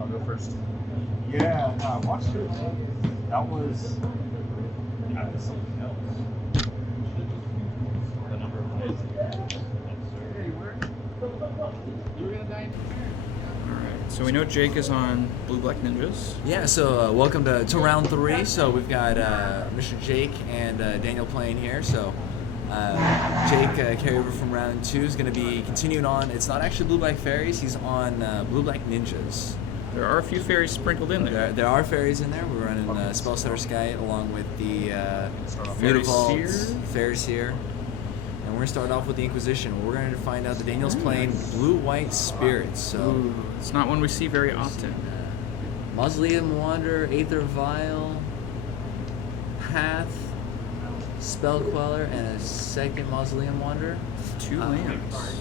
I'll go first. Yeah, no, I watched it. That was something else. The number of plays. Alright, so we know Jake is on Blue Black Ninjas. Yeah, so welcome to round 3. So we've got Mr. Jake and Daniel playing here. So Jake, carryover from round 2, is going to be continuing on. It's not actually Blue Black Fairies, he's on Blue Black Ninjas. There are a few fairies sprinkled in there. There are fairies in there. We're running Spellsetter Sky along with the Fairy Mutavault, Seer. Fairy Seer. And we're going to start off with the Inquisition. We're going to find out that Daniel's playing Blue-White Spirits. So Ooh, it's not one we see very often. Mausoleum Wanderer, Aether Vial, Path, Spell Queller, and a second Mausoleum Wanderer. 2 lands.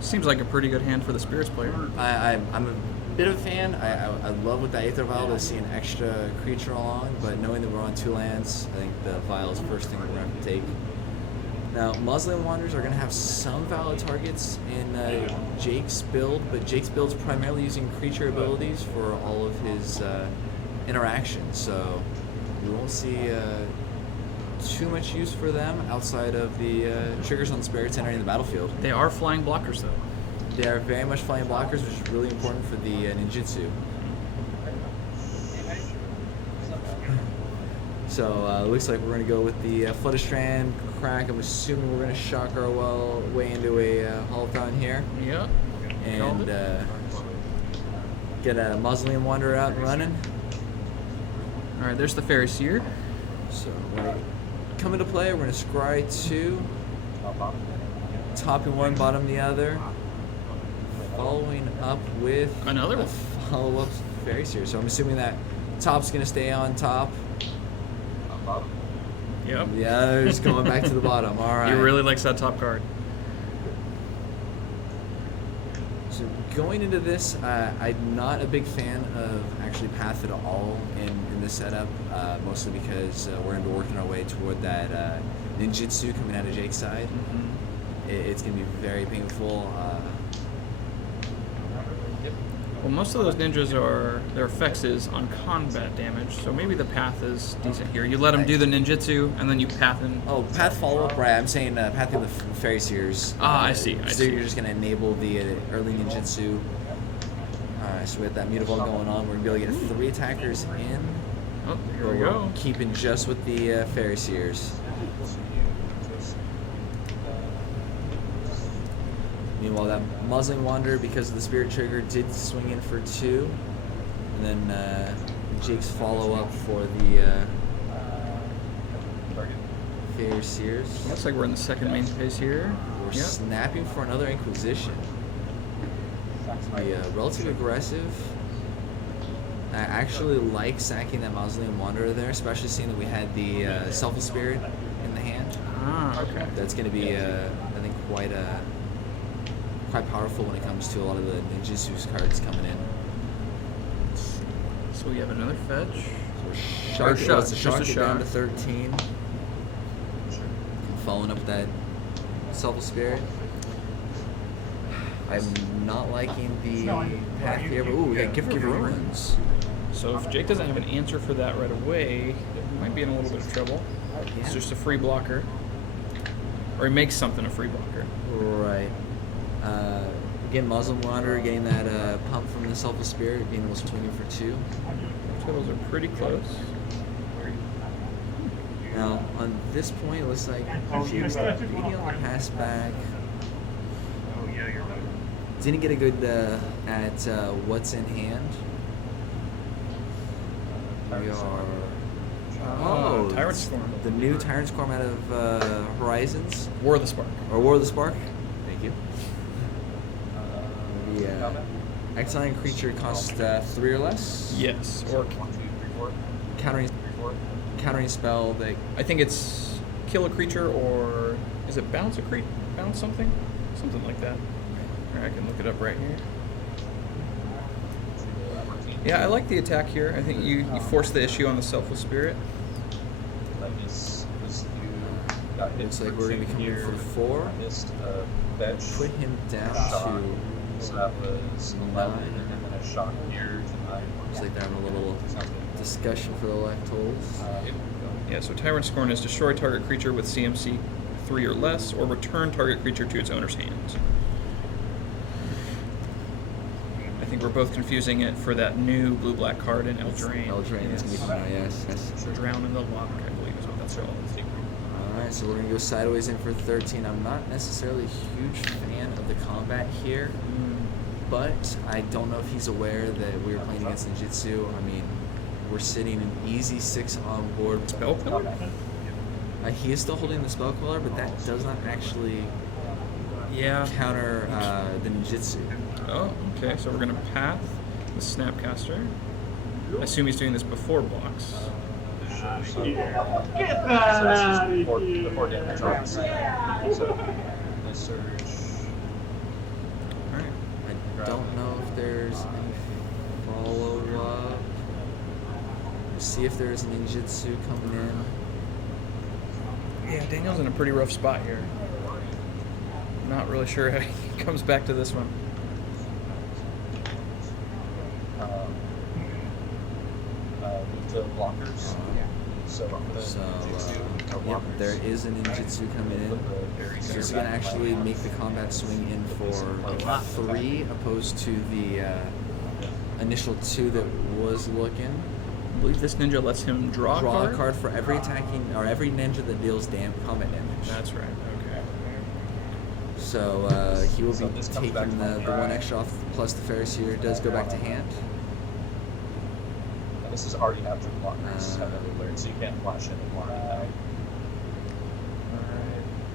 Seems like a pretty good hand for the Spirits player. I'm a bit of a fan. I love with the Aether Vial to see an extra creature along, but knowing that we're on 2 lands, I think the Vial is the first thing we're going to have to take. Now, Mausoleum Wanderers are going to have some valid targets in Jake's build, but Jake's build's primarily using creature abilities for all of his interactions, so we won't see too much use for them outside of the triggers on spirits entering the battlefield. They are flying blockers, though. They are very much flying blockers, which is really important for the ninjutsu. So looks like we're going to go with the Flutterstrand Crack. I'm assuming we're going to shock our way into a Holothon here. Yep. And get a Mausoleum Wanderer out and running. Alright, there's the Fairy Seer. So when we come into play, we're going to scry 2, topping 1, bottom the other, following up with Another one. Follow-up Fairy Seer. So I'm assuming that top's going to stay on top. Yep. The other's going back to the bottom. All right. He really likes that top card. So going into this, I'm not a big fan of actually Path at all in this setup, mostly because we're going to be working our way toward that ninjutsu coming out of Jake's side. Mm-hmm. It's going to be very painful. Well, most of those ninjas are, their effects is on combat damage, so maybe the path is decent here. You let them do the ninjutsu, and then you path in. Oh, Path follow-up, right. I'm saying pathing the Fairy Seers. I see. So you're just going to enable the early ninjutsu. So with that Mutavault going on, we're going to be able to get 3 attackers in. Oh, here we go. Keeping just with the Fairy Seers. Meanwhile, that Mausoleum Wanderer, because of the Spirit Trigger, did swing in for 2. And then Jake's follow-up for the Fairy Seers. Looks like we're in the second main phase here. We're snapping for another Inquisition. It's going to be relatively aggressive. I actually like sacking that Mausoleum Wanderer there, especially seeing that we had the Selfless Spirit in the hand. Ah, okay. That's going to be, I think, quite powerful when it comes to a lot of the ninjutsu cards coming in. So we have another fetch. So Or shot, it's a just shock a it shot. down to 13. Following up with that Selfless Spirit. I'm not liking the path here, but ooh, we got Gift of Ruins. So if Jake doesn't have an answer for that right away, he might be in a little bit of trouble. It's just a free blocker. Or he makes something a free blocker. Right. Again, Muslim Wanderer getting that pump from the Selfless Spirit, being able to swing in for 2. Totals are pretty close. Now, on this point, it looks like Jake's beating on the pass back. Didn't get a good at what's in hand. We are... Tyrant's Form. The new Tyrant's Form out of Horizons. War of the Spark. Or War of the Spark. Thank you. Exiling creature costs 3 or less. Yes. Or Countering countering spell that I think it's kill a creature or is it bounce a bounce something? Something like that. Alright, I can look it up right here. Yeah, I like the attack here. I think you force the issue on the Selfless Spirit. looks like we're going to be coming in for 4. Put him down to So that was 11 and then a shock here tonight. looks like they're having a little discussion for the lactals. Yeah, so Tyrant Scorn is destroy target creature with CMC 3 or less, or return target creature to its owner's hand. I think we're both confusing it for that new blue-black card in Eldraine. Eldraine is going to be coming out, yes. Drown in the Lock, I believe is what that's called. Alright, so we're going to go sideways in for 13. I'm not necessarily a huge fan of the combat here, but I don't know if he's aware that we were playing against Ninjutsu. I mean, we're sitting an easy 6 on board. Spellquiller? He is still holding the Spellquiller, but that does not actually counter the Ninjutsu. Oh, okay, so we're going to path the Snapcaster. I assume he's doing this before blocks. Get that out of before here! damage on the side. So this surge. Alright. I don't know if there's any follow-up. See if there's Ninjutsu coming in. Yeah, Daniel's in a pretty rough spot here. Not really sure how he comes back to this one. Move to blockers. So I'm gonna Yep, there is a Ninjutsu coming in. So this is going to actually make the combat swing in for 3 opposed to the initial 2 that was looking. I believe this ninja lets him draw a card for every attacking or every ninja that deals combat damage. That's right, okay. So he will be taking the 1 extra off plus the Pharisee. It does go back to hand. And this is already after blockers have everywhere, so you can't flash in and block that.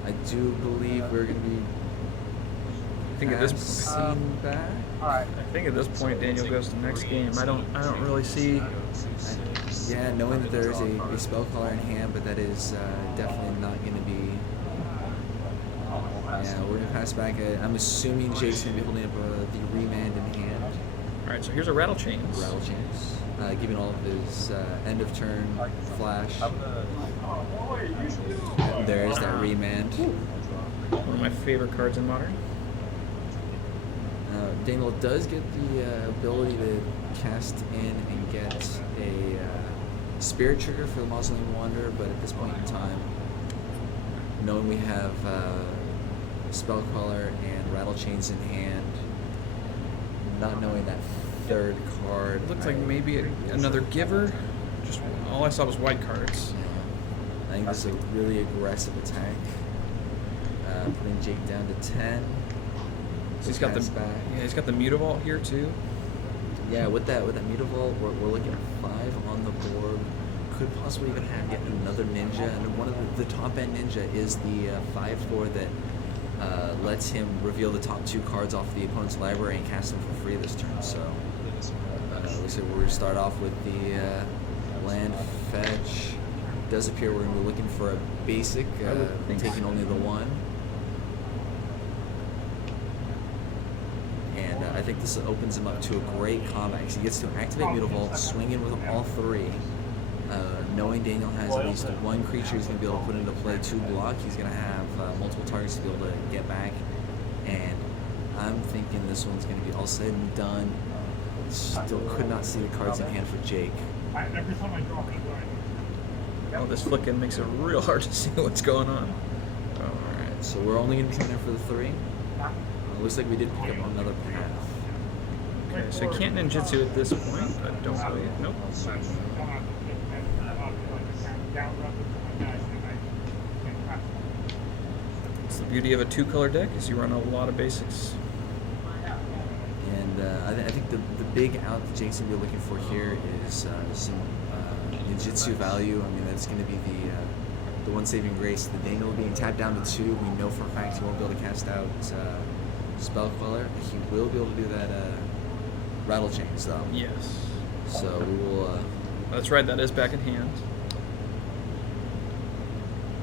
I do believe we're going to be I think at this passing back. I think at this point Daniel goes to the next game. I don't really see. Yeah, knowing that there is a spell caller in hand, but that is definitely not going to be. Yeah, we're gonna pass back. I'm assuming Jake's gonna be holding up the remand in hand. All right, so here's a Rattle Chains. Rattle Chains, giving all of his end of turn flash. There is that remand. One of my favorite cards in Modern. Daniel does get the ability to cast in and get a spirit trigger for the Mausoleum Wanderer, but at this point in time, knowing we have Spellcaller and Rattle Chains in hand, not knowing that third card. It looked like maybe another Giver. Just all I saw was white cards. I think this is a really aggressive attack. Putting Jake down to 10. So he's got he's got the Mutavault here too. Yeah, with that Mutavault, we're looking at 5 on the board. Could possibly even have yet another ninja, and one of the top end ninja is the 5/4 that lets him reveal the top 2 cards off the opponent's library and cast them for free this turn. So looks like we're going to start off with the land fetch. It does appear we're going to be looking for a basic, taking only the 1. And I think this opens him up to a great combat because he gets to activate Mutavault, swing in with all 3. Knowing Daniel has at least 1 creature he's going to be able to put into play 2 block, he's going to have multiple targets to be able to get back. And I'm thinking this one's going to be all said and done. Still could not see the cards in hand for Jake. Every time I draw Oh, this flicking makes it real hard to see what's going on. Alright, so we're only going to be coming in for the 3. Looks like we did pick up another path. Okay, so he can't ninjutsu at this point. I don't believe. Nope. It's the beauty of a 2-color deck is you run a lot of basics. And I think the big out that Jake's going to be looking for here is some ninjutsu value. I mean, that's going to be the one saving grace. The Daniel being tapped down to 2. We know for a fact he won't be able to cast out Spell Queller. He will be able to do that Rattle Chains though. Yes. So we will. That's right. That is back in hand.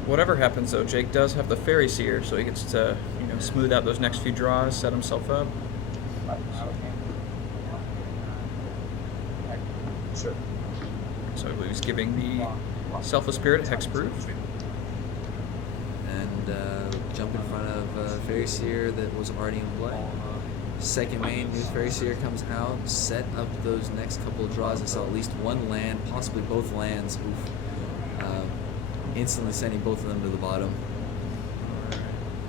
Whatever happens, though, Jake does have the Fairy Seer, so he gets to, smooth out those next few draws, set himself up. Sure. So I believe he's giving the Selfless Spirit Hexproof. And jump in front of Fairy Seer that was already in play. Second main, new Fairy Seer comes out, set up those next couple of draws. I saw at least one land, possibly both lands. Oof. Instantly sending both of them to the bottom.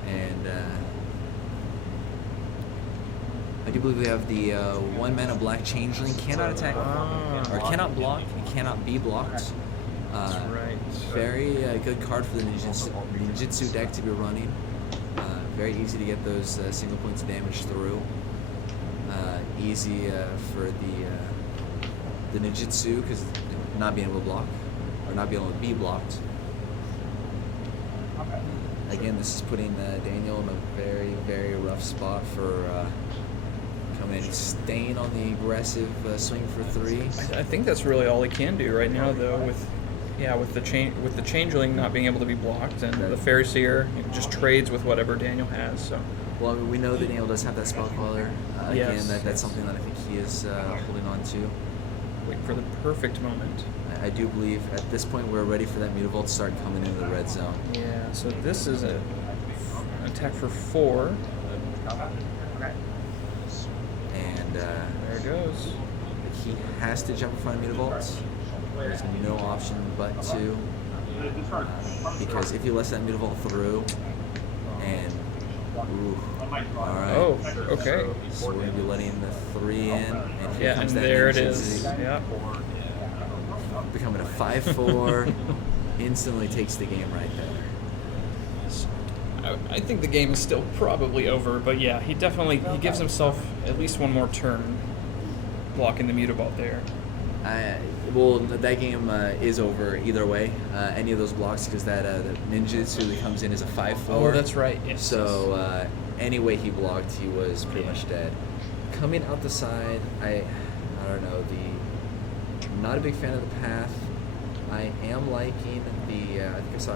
And I do believe we have the 1 mana black changeling, cannot attack, or cannot block, and cannot be blocked. That's right. Very good card for the ninjutsu deck to be running. Very easy to get those single points of damage through. Easy for the ninjutsu because not being able to block or not being able to be blocked. Again, this is putting Daniel in a very, very rough spot for coming in, staying on the aggressive swing for 3. I think that's really all he can do right now, though, with the changeling not being able to be blocked, and the Fairy Seer just trades with whatever Daniel has. So. Well, I mean, we know that Daniel does have that spell caller. Yes, That's something that I think he is holding on to. Wait for the perfect moment. I do believe at this point we're ready for that Mutavault to start coming into the red zone. Yeah, so this is an attack for 4. And There it goes. he has to jump in front of Mutavault. There's no option but to. Because if he lets that Mutavault through, and ooh, all right. Oh, okay. So we're gonna be letting the 3 in, and here Yeah, comes and that there it ninja is. Z, Yeah. becoming a 5/4. Instantly takes the game right there. I think the game is still probably over, but yeah, he gives himself at least one more turn blocking the Mutavault there. Well, that game is over either way. Any of those blocks, because that the ninjutsu that comes in is a 5/4. Oh, that's right. Yes. So any way he blocked, he was pretty much dead. Coming out the side, I don't know. Not a big fan of the path. I am liking the. I think I saw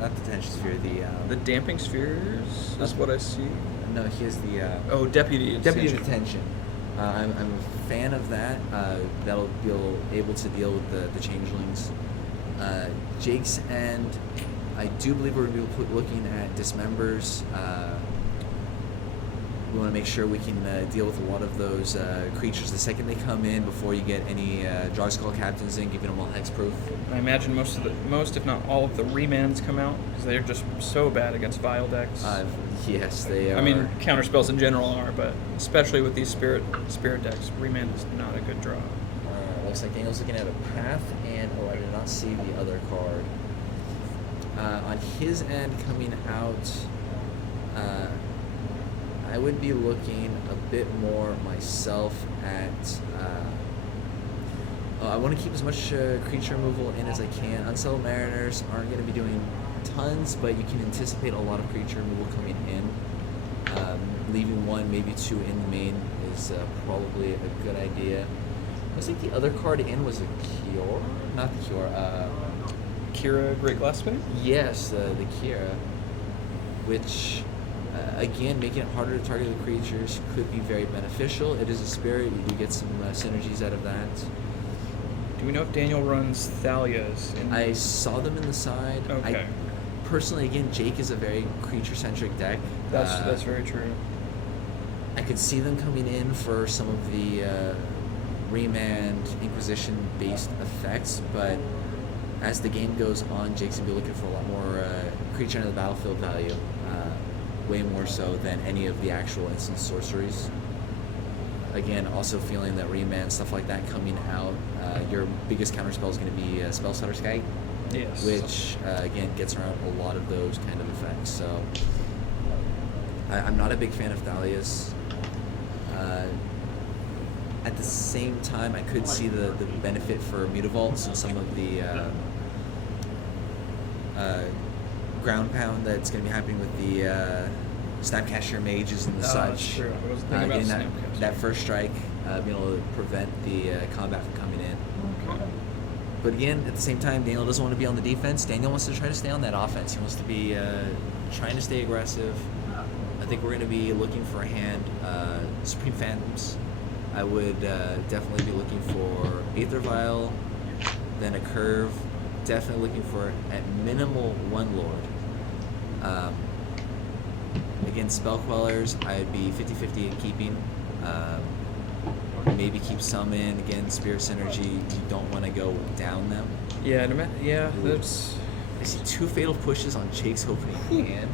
not detention sphere. The damping spheres is what I see. No, he has the. Deputy detention. I'm a fan of that. That'll be able to deal with the changelings. Jake's end, I do believe we're going to be looking at dismembers. We want to make sure we can deal with a lot of those creatures the second they come in before you get any Draw Skull Captains in, giving them all hexproof. I imagine most, if not all, of the remans come out because they're just so bad against Vile decks. Yes, they are. I mean, counter spells in general are, but especially with these spirit decks, remand is not a good draw. Looks like Daniel's looking at a path, and I did not see the other card. On his end, coming out, I would be looking a bit more myself at. I want to keep as much creature removal in as I can. Unsettled Mariners aren't going to be doing tons, but you can anticipate a lot of creature removal coming in. Leaving 1, maybe 2 in the main is probably a good idea. I think the other card in was a Kiora? Not the Kiora. Kira, Great Glassspinner? Yes, the Kira, which, again, making it harder to target the creatures could be very beneficial. It is a spirit. You do get some synergies out of that. Do we know if Daniel runs Thalias? I saw them in the side. Okay. Personally, again, Jake is a very creature-centric deck. That's very true. I could see them coming in for some of the remand, Inquisition-based effects, but as the game goes on, Jake's going to be looking for a lot more creature into the battlefield value, way more so than any of the actual instant sorceries. Again, also feeling that remand, stuff like that coming out, your biggest counterspell is going to be Spellsutter's Kite. Yes. Which, again, gets around a lot of those kind of effects. So, I'm not a big fan of Thalias. At the same time, I could see the benefit for Mutavaults and some of the ground pound that's going to be happening with the Snapcaster Mages and the such. That's true. I wasn't thinking Getting about that first strike, being able to prevent the combat from coming in. Okay. But again, at the same time, Daniel doesn't want to be on the defense. Daniel wants to try to stay on that offense. He wants to be trying to stay aggressive. I think we're going to be looking for a hand. Supreme Phantoms. I would definitely be looking for Aether Vial, then a Curve. Definitely looking for, at minimal, one Lord. Again, Spell Quellers, I'd be 50-50 in keeping. Maybe keep some in. Again, Spirit Synergy, you don't want to go down them. Yeah, that's... I see 2 Fatal Pushes on Jake's opening hand.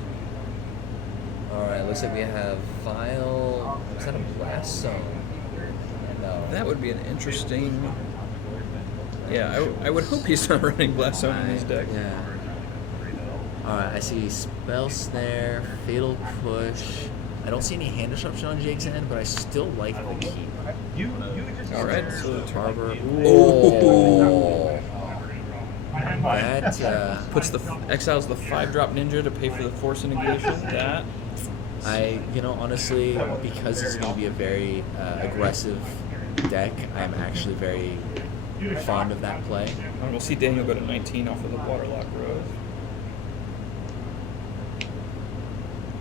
Alright, looks like we have Vial. Is that a Blast Zone? No. That would be an interesting... Yeah, I would hope he's not running Blast Zone in his deck. Yeah. Alright, I see Spell Snare, Fatal Push. I don't see any hand disruption on Jake's end, but I still like the keep. Alright, so the Harbor. Oh. That puts exiles the 5-drop ninja to pay for the Force negation. That honestly, because it's going to be a very aggressive deck, I'm actually very fond of that play. We'll see Daniel go to 19 off of the Waterlock Grove.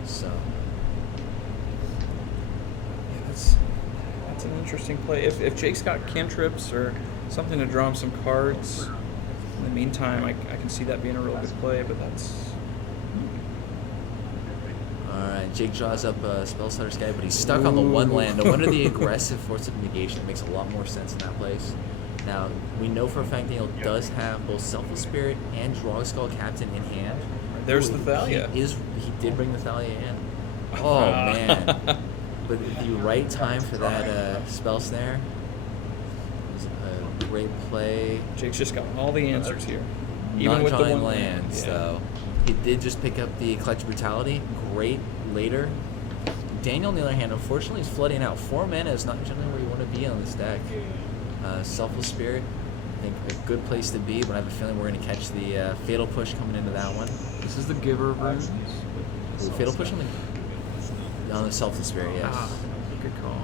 So yeah, that's an interesting play. If Jake's got cantrips or something to draw him some cards, in the meantime, I can see that being a real good play, but that's... Alright, Jake draws up a Spellstarter's Guide, but he's stuck on the one land. No wonder the aggressive Force of Negation makes a lot more sense in that place. Now, we know for a fact Daniel does have both Selfless Spirit and Dragskull Captain in hand. There's the Thalia. He did bring the Thalia in. Oh, man. But the right time for that Spell Snare was a great play. Jake's just got all the answers here. Even Not with the drawing one lands, yeah. though. He did just pick up the Clutch Brutality. Great later. Daniel, on the other hand, unfortunately, is flooding out. 4 mana is not generally where you want to be on this deck. Selfless Spirit, I think a good place to be, but I have a feeling we're going to catch the Fatal Push coming into that one. This is the Giver of Runes. Ooh, Fatal Push on the Selfless Spirit, yes. Good call.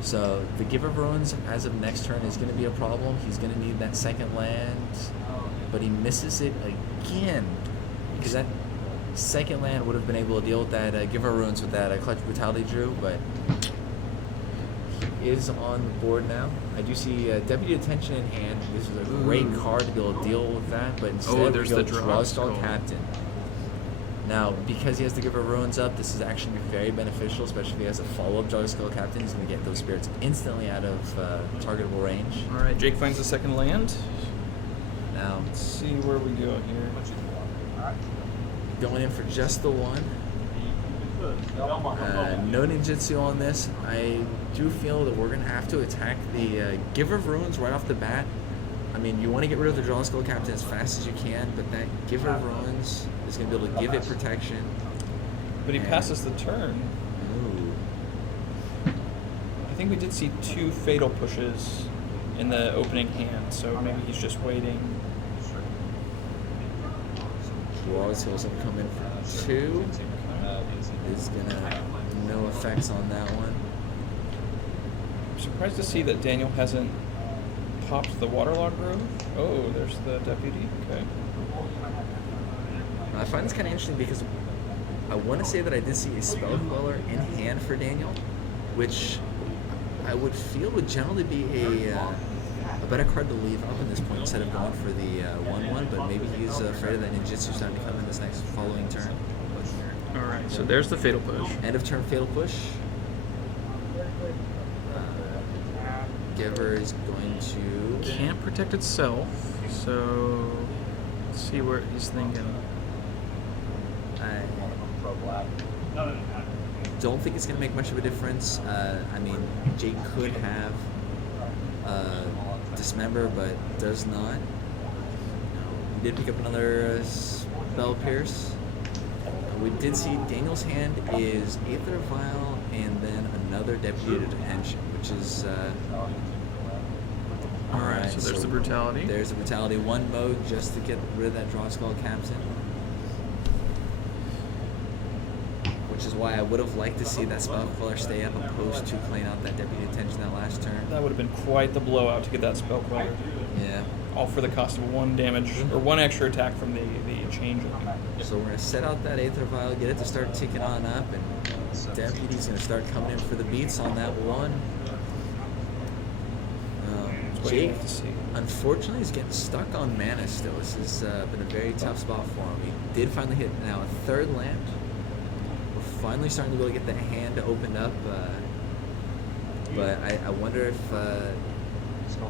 So the Giver of Runes, as of next turn, is going to be a problem. He's going to need that second land, but he misses it again because that second land would have been able to deal with that Giver of Runes with that Clutch Brutality drew, but he is on the board now. I do see Deputy Attention in hand. This is a great card to be able to deal with that, but instead there's we go the Dragskull Captain. Now, because he has the Giver of Runes up, this is actually very beneficial, especially if he has a follow-up Dragskull Captain. He's going to get those spirits instantly out of targetable range. All right, Jake finds the second land. Now, Let's see where we go here. going in for just the one. No ninjutsu on this. I do feel that we're going to have to attack the Giver of Runes right off the bat. I mean, you want to get rid of the Dragskull Captain as fast as you can, but that Giver of Runes is going to be able to give it protection. But he passes the turn. Ooh. I think we did see 2 Fatal Pushes in the opening hand, so maybe he's just waiting. Dragskull's going to come in for 2. Is going to have no effects on that one. I'm surprised to see that Daniel hasn't popped the Waterlock Grove. Oh, there's the Deputy. Okay. I find this kind of interesting because I want to say that I did see a Spell Queller in hand for Daniel, which I would feel would generally be a better card to leave up at this point instead of going for the 1/1, but maybe he's afraid of that ninjutsu starting to come in this next following turn. All right, so there's the Fatal Push. End of turn Fatal Push. Giver is going to... Can't protect itself, so let's see what he's thinking. I don't think it's going to make much of a difference. I mean, Jake could have Dismember, but does not. We did pick up another Spell Pierce. We did see Daniel's hand is Aether Vial and then another Deputy Attention, which is... Alright, so there's the Brutality. There's the Brutality. 1 mode just to get rid of that Dragskull Captain. which is why I would have liked to see that Spell Queller stay up opposed to playing out that Deputy Attention that last turn. That would have been quite the blowout to get that spell queller. Yeah. All for the cost of 1 damage, or 1 extra attack from the changeling. So we're going to set out that Aether Vial, get it to start ticking on up, and Deputy's going to start coming in for the beats on that one. Jake, unfortunately, is getting stuck on mana still. This has been a very tough spot for him. He did finally hit now a 3rd land. We're finally starting to be able to get that hand opened up, but I wonder if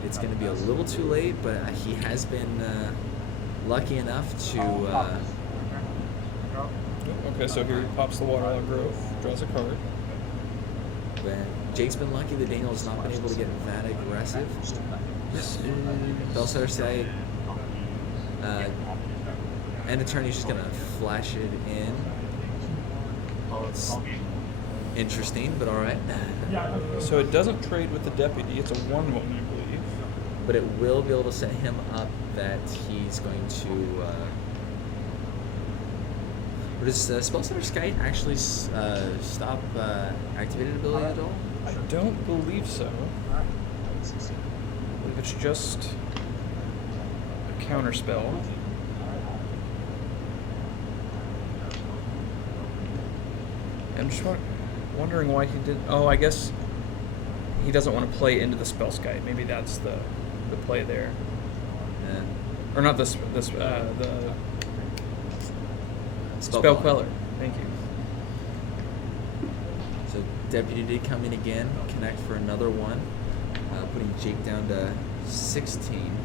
it's going to be a little too late, but he has been lucky enough to... Okay, so here he pops the Waterlogged Growth, draws a card. But Jake's been lucky that Daniel's not been able to get that aggressive. Belsar Sight. End of turn, he's just going to flash it in. It's interesting, but alright. So it doesn't trade with the Deputy, it's a 1-1, I believe. But it will be able to set him up that he's going to... does Spellstutter Skite actually stop activated ability at all? I don't believe so. I believe it's just a counter spell. I'm just wondering why he did. Oh, I guess he doesn't want to play into the spell Skite. Maybe that's the play there. Yeah. Or not the Spell Queller. Thank you. So Deputy did come in again, connect for another one, putting Jake down to 16.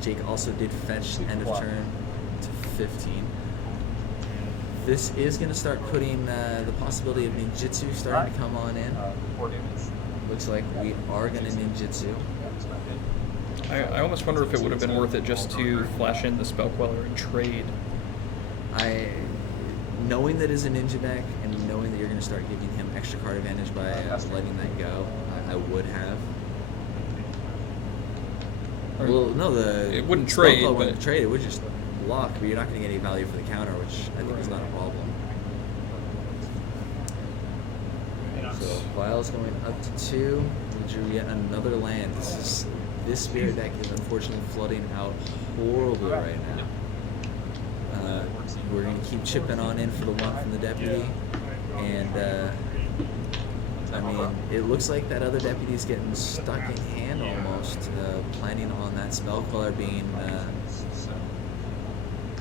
Jake also did fetch end of turn to 15. This is going to start putting the possibility of ninjutsu starting to come on in. Looks like we are going to ninjutsu. I almost wonder if it would have been worth it just to flash in the Spell Queller and trade. Knowing that is a ninja deck and knowing that you're going to start giving him extra card advantage by letting that go, I would have. Well, no, it wouldn't trade. It wouldn't trade. It would just block, but you're not going to get any value for the counter, which I think is not a problem. So Vial's going up to 2. We drew yet another land. This Spirit deck is unfortunately flooding out horribly right now. We're going to keep chipping on in for the 1 from the Deputy, and I mean, it looks like that other Deputy's getting stuck in hand almost, planning on that Spell Queller being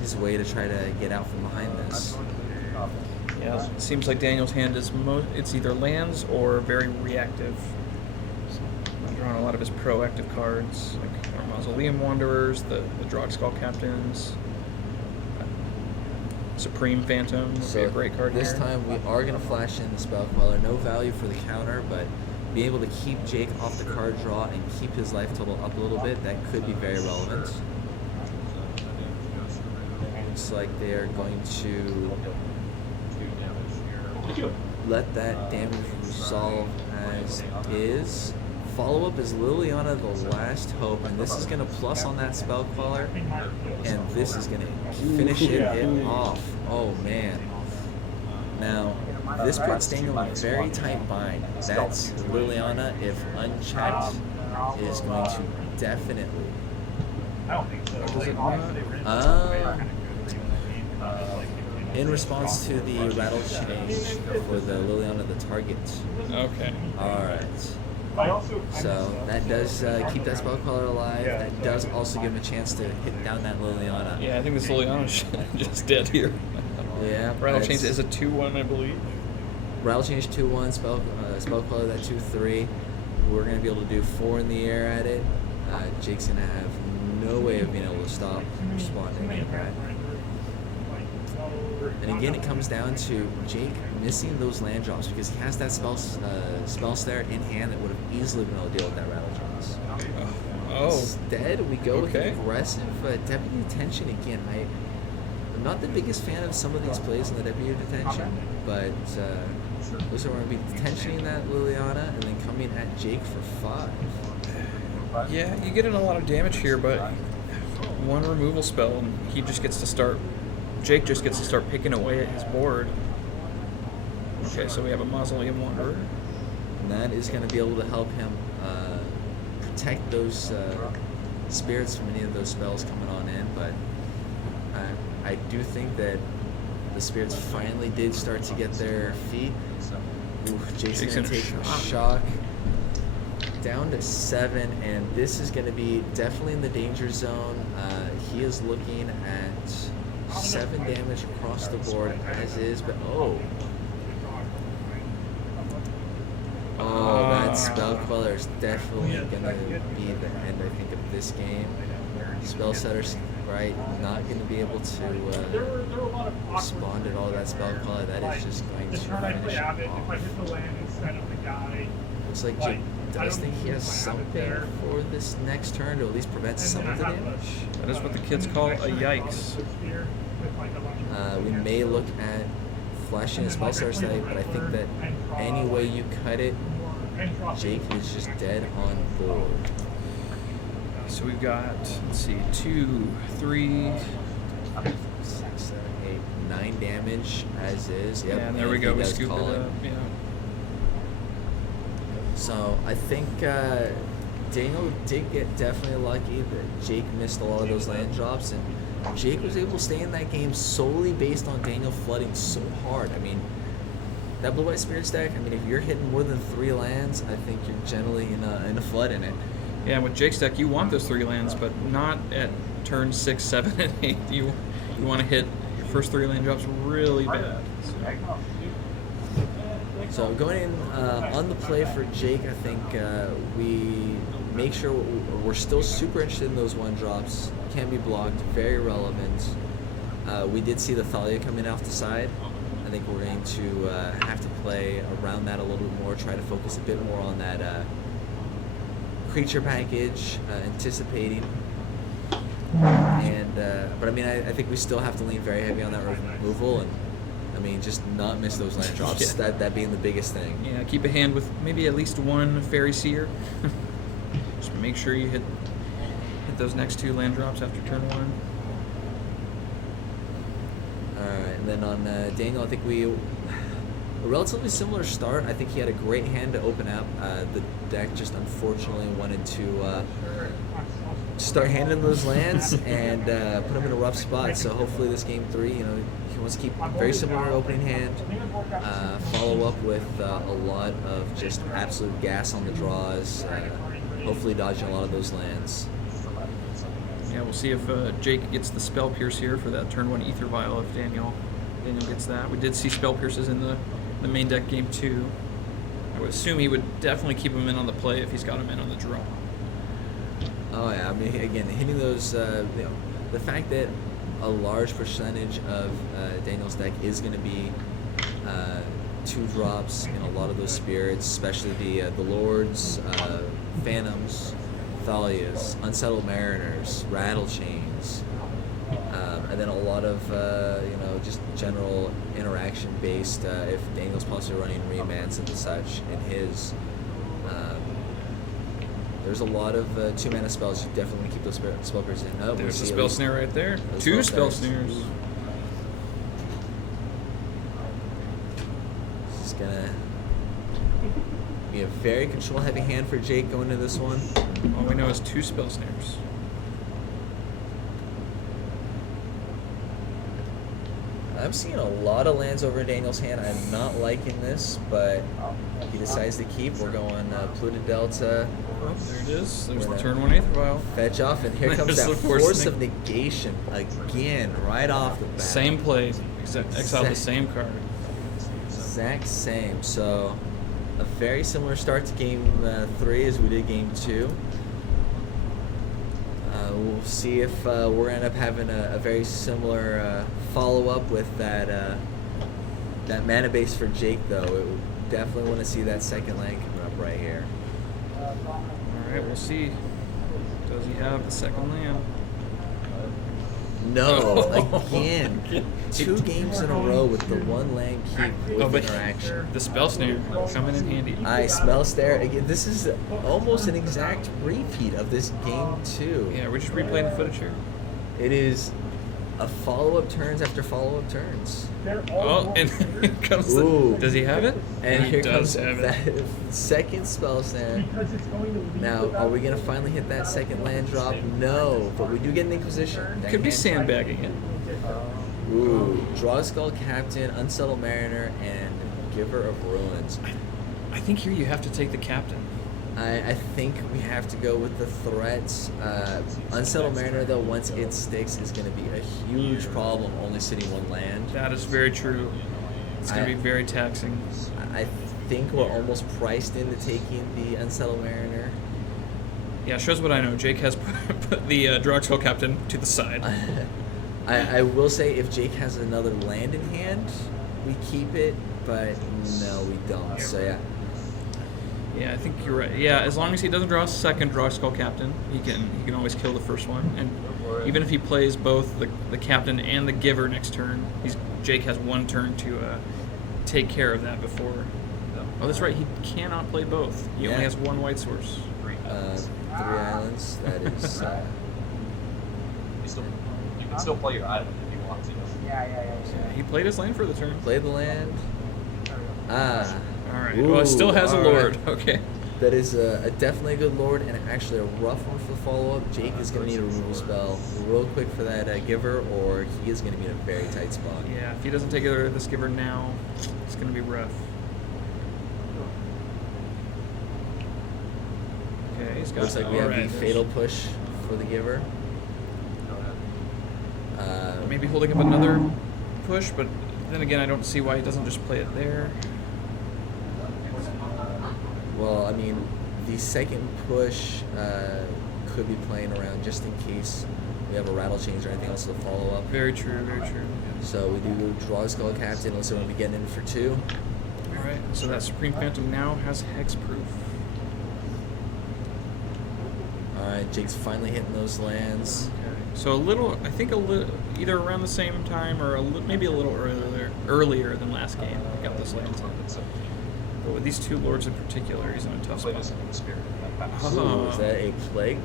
his way to try to get out from behind this. Yeah, it seems like Daniel's hand is it's either lands or very reactive. So I'm drawing a lot of his proactive cards, like our Mausoleum Wanderers, the Drogskull Captains, Supreme Phantom would be a great card this here. time we are going to flash in the Spell Queller. No value for the counter, but being able to keep Jake off the card draw and keep his life total up a little bit, that could be very relevant. Looks like they are going to let that damage resolve as is. Follow-up is Liliana the Last Hope, and this is going to plus on that Spell Queller, and this is going to finish it off. Oh, man. Now, this puts Daniel in a very tight bind. That's Liliana, if unchecked, is going to definitely... in response to the rattle change for the Liliana the target. Okay. Alright. So that does keep that Spell Queller alive. That does also give him a chance to hit down that Liliana. Yeah, I think this Liliana's just dead here. Yeah. Rattle change is a 2-1, I believe. Rattle change 2-1, Spell Queller that 2-3. We're going to be able to do 4 in the air at it. Jake's going to have no way of being able to stop responding to that. And again, it comes down to Jake missing those land drops because he has that spell snare in hand that would have easily been able to deal with that rattle drops. Instead, we go with an aggressive Deputy Detention again. I'm not the biggest fan of some of these plays in the Deputy Detention, but looks like we're going to be detentioning that Liliana and then coming at Jake for 5. Yeah, you get in a lot of damage here, but 1 removal spell, and he just gets to start Jake just gets to start picking away at his board. Okay, so we have a Mausoleum Wanderer. And that is going to be able to help him protect those spirits from any of those spells coming on in. But I do think that the spirits finally did start to get their feet. Oof, Jake's going to take a shock. Down to 7, and this is going to be definitely in the danger zone. He is looking at 7 damage across the board as is, but that spell queller is definitely going to be the end, I think, of this game. Spell setters, right, not going to be able to respond at all to that spell queller. That is just going to finish him off. Looks like Jake does think he has something for this next turn to at least prevent some of the damage. That is what the kids call a yikes. We may look at flashing a spell setter site, but I think that any way you cut it, Jake is just dead on board. So we've got, let's see, 2, 3, 6, 7, 8, 9 damage as is. Yep, and there we go. We scooped it up. Yeah. So I think Daniel did get definitely lucky that Jake missed a lot of those land drops, and Jake was able to stay in that game solely based on Daniel flooding so hard. I mean, that Blue White Spirit stack, I mean, if you're hitting more than 3 lands, I think you're generally in a flood in it. Yeah, with Jake's deck, you want those 3 lands, but not at turn 6, 7, and 8. You want to hit your first 3 land drops really bad. So going in on the play for Jake, I think we make sure we're still super interested in those 1-drops. Can be blocked, very relevant. We did see the Thalia come in off the side. I think we're going to have to play around that a little bit more, try to focus a bit more on that creature package, anticipating. And but I mean, I think we still have to lean very heavy on that removal, and I mean, just not miss those land drops. Yeah. That being the biggest thing. Yeah, keep a hand with maybe at least 1 Fairy Seer. Just make sure you hit those next 2 land drops after turn 1. Alright, and then on Daniel, I think a relatively similar start. I think he had a great hand to open up. The deck just unfortunately wanted to start handing those lands and put him in a rough spot. So hopefully this game 3, he wants to keep a very similar opening hand, follow up with a lot of just absolute gas on the draws, hopefully dodging a lot of those lands. Yeah, we'll see if Jake gets the Spell Pierce here for that turn 1 Ether Vial if Daniel gets that. We did see Spell Pierces in the main deck game 2. I would assume he would definitely keep him in on the play if he's got him in on the draw. Oh yeah, I mean, again, hitting those, the fact that a large percentage of Daniel's deck is going to be 2 drops in a lot of those spirits, especially the Lords, Phantoms, Thalias, Unsettled Mariners, Rattle Chains, and then a lot of just general interaction based. If Daniel's possibly running remands and such in his, there's a lot of 2-mana spells. You definitely want to keep those spell piercers in. Oh, There's a spell snare right there. 2 spell snares. This is gonna be a very control heavy hand for Jake going into this one. All we know is 2 spell snares. I'm seeing a lot of lands over in Daniel's hand. I'm not liking this, but he decides to keep. We're going Pluto Delta. Oh, there it is. There's the turn 1 Aether Vial. Fetch off, and here comes that Force of Negation again, right off the bat. Same play, exile the same card. Exact same. So, a very similar start to game 3 as we did game 2. We'll see if we're going to end up having a very similar follow-up with that mana base for Jake, though. We definitely want to see that second land coming up right here. Alright, we'll see. Does he have the second land? No, again. 2 games in a row with the 1 land keep with interaction. The spell snare coming in handy. I spell stare again. This is almost an exact repeat of this game 2. Yeah, we're just replaying the footage here. It is a follow-up turns after follow-up turns. They're all Oh, and here comes Ooh. the. Does he have it? And He here does comes have that it. second spell stand. because it's going to leave Now, without are we gonna finally hit that second land drop? No, but we do get an Inquisition. That Could be hand- sandbagging it. Ooh, Draw Skull Captain, Unsettled Mariner, and Giver of Ruins. I think here you have to take the captain. I think we have to go with the threats. Unsettled Mariner, though, once it sticks, is going to be a huge problem only sitting one land. That is very true. It's going to I- be very taxing. I think we're almost priced into taking the Unsettled Mariner. Yeah, shows what I know. Jake has put the Droxel captain to the side. I will say if Jake has another land in hand, we keep it, but no, we don't. So yeah. Yeah, I think you're right. Yeah, as long as he doesn't draw a second Droxel captain, he can always kill the first one. And even if he plays both the captain and the giver next turn, Jake has one turn to take care of that before. Oh, that's right. He cannot play both. He Yeah. only has one white source. 3 islands. 3 islands. That is. You can still play your island if you want to. Yeah, he played his land for the turn. Play the land. Ah. All right. Well, it still has a Ooh, lord. all Okay. That is a definitely a good lord and actually a rough one for the follow-up. Jake is going to need a removal spell real quick for that giver, or he is going to be in a very tight spot. Yeah, if he doesn't take this giver now, it's going to be rough. Okay, he's got. Looks like we have alright. the fatal push for the giver. Maybe holding up another push, but then again, I don't see why he doesn't just play it there. Well, I mean, the second push could be playing around just in case we have a rattle change or anything else to follow up. Very true, very true. So we do draw a skull captain, unless we want to be getting in for 2. All right, so that Supreme Phantom now has hexproof. All right, Jake's finally hitting those lands. So I think either around the same time or maybe a little earlier than last game. I got this land. But with these two lords in particular, he's in a tough Play spot. this in the spirit. Ooh, is that a plague?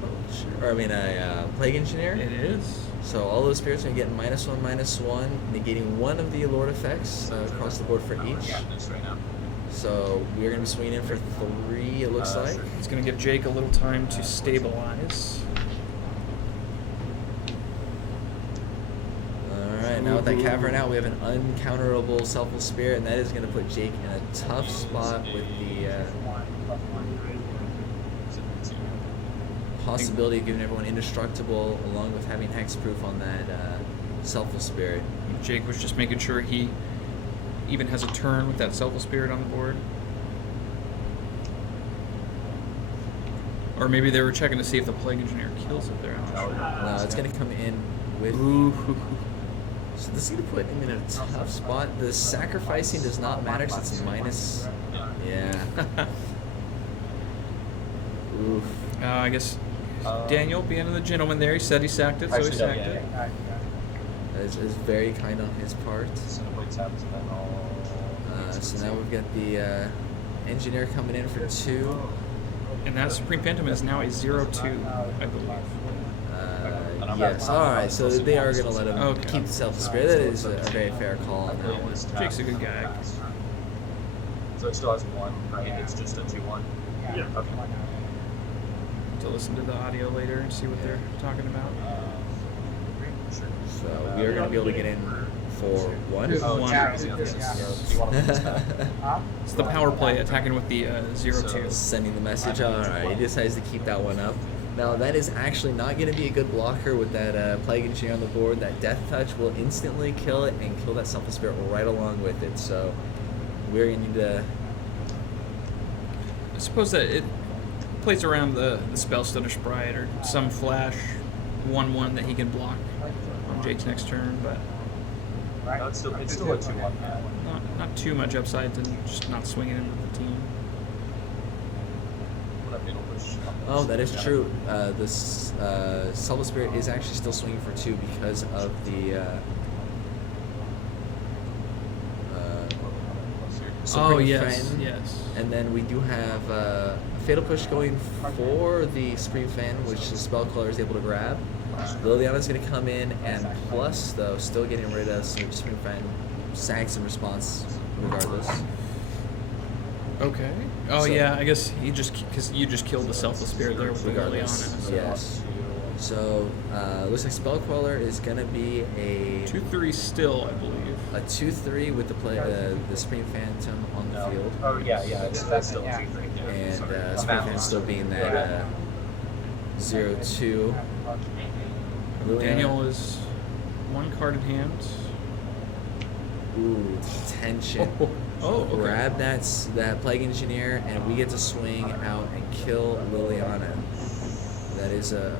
Or I mean, a plague engineer? It is. So all those spirits are getting -1/-1, negating one of the lord effects across the board for each. This right now. So we're going to be swinging in for 3, it looks like. It's going to give Jake a little time to stabilize. Alright, now with that cavern out, we have an uncounterable Selfless Spirit, and that is going to put Jake in a tough spot with the possibility of giving everyone indestructible, along with having hexproof on that Selfless Spirit. Jake was just making sure he even has a turn with that Selfless Spirit on the board. Or maybe they were checking to see if the Plague Engineer kills it there. I'm not sure. No, it's going to come in with... Ooh. So this is going to put him in a tough spot. The sacrificing does not matter because it's minus... Yeah. Oof. I guess Daniel, being the gentleman there, he said he sacked it, so he sacked it. That is very kind on his part. So now we've got the engineer coming in for 2. And that Supreme Phantom is now a 0-2, I believe. Yes. All right. So they are going to let him Okay. keep the Selfless Spirit. That is a very fair call on that one. Jake's a good guy. So it still has 1, right? It's just a 2-1. Yeah. Okay. To listen to the audio later and see what they're talking about. Sure. So we are going to be able to get in for 1. Oh, One. yeah, yeah, this is, you want to put this back? It's the power play attacking with the 0-2. Sending the message. All right. He decides to keep that one up. Now that is actually not going to be a good blocker with that Plague Engineer on the board. That Death Touch will instantly kill it and kill that Selfless Spirit right along with it. So we're going to need to... I suppose that it plays around the Spell Stutter Sprite or some flash 1/1 that he can block on Jake's next turn, but No, it's still a 2-1. not too much upside to just not swinging him with the team. Oh, that is true. This Selfless Spirit is actually still swinging for 2 because of the Supreme yes, Fan. yes. And then we do have a Fatal Push going for the Supreme Fan, which the Spell Caller is able to grab. Liliana's going to come in, and plus, though, still getting rid of Spring Fan, sags in response, regardless. Okay. Oh So- yeah, I guess because you just killed the Selfless Spirit there with the Liliana. Regardless, So. yes. So, looks like Spell Queller is going to be a 2/3 still, I believe. 2/3 with the Spring Phantom on the field. Oh yeah, that's still a 2/3. And Sorry. Spring Phantom still being that 0/2. Liliana- Daniel is one card in hand. Ooh, tension. Oh, okay. Grab that Plague Engineer, and we get to swing out and kill Liliana. That is a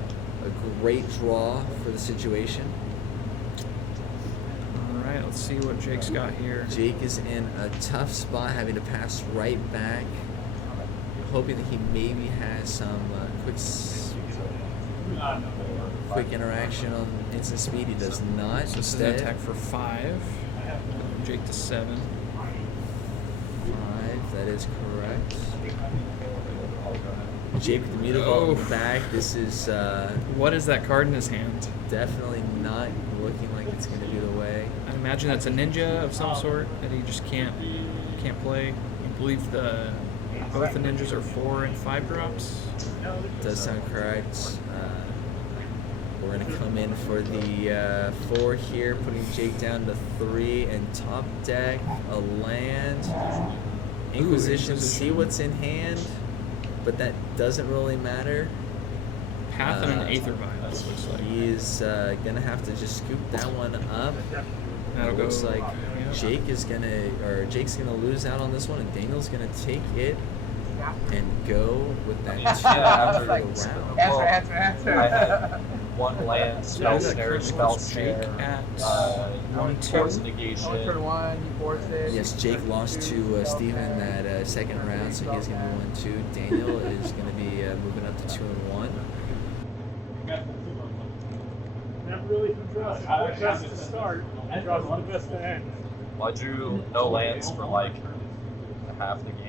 great draw for the situation. All right, let's see what Jake's got here. Jake is in a tough spot, having to pass right back, hoping that he maybe has some quick interaction on instant speed. He does not. So this is an attack for 5. Jake to 7. 5, that is correct. Jake with the Mutavault in the back. This is What is that card in his hand? definitely not looking like it's going to be the way. I imagine that's a ninja of some sort that he just can't play. I believe both the ninjas are 4 and 5 drops. Does sound correct. We're going to come in for the 4 here, putting Jake down to 3, and top deck a land. Inquisition, see what's in hand, but that doesn't really matter. Path and an Aether Vial, it looks like. He's going to have to just scoop that one up. That'll It looks go, like yeah. Jake's gonna lose out on this one, and Daniel's gonna take it and go with that 2 after the round. Answer. I had one land, So spell that snare, currently spell puts Jake snare, at 1-2. force negation. 4-6. Yes, Jake lost to Steven that second round, so he's gonna be 1-2. Daniel is gonna be moving up to 2-1. Never really draws. Best to start. Draws the best to end. Well, I drew no lands for like half the game.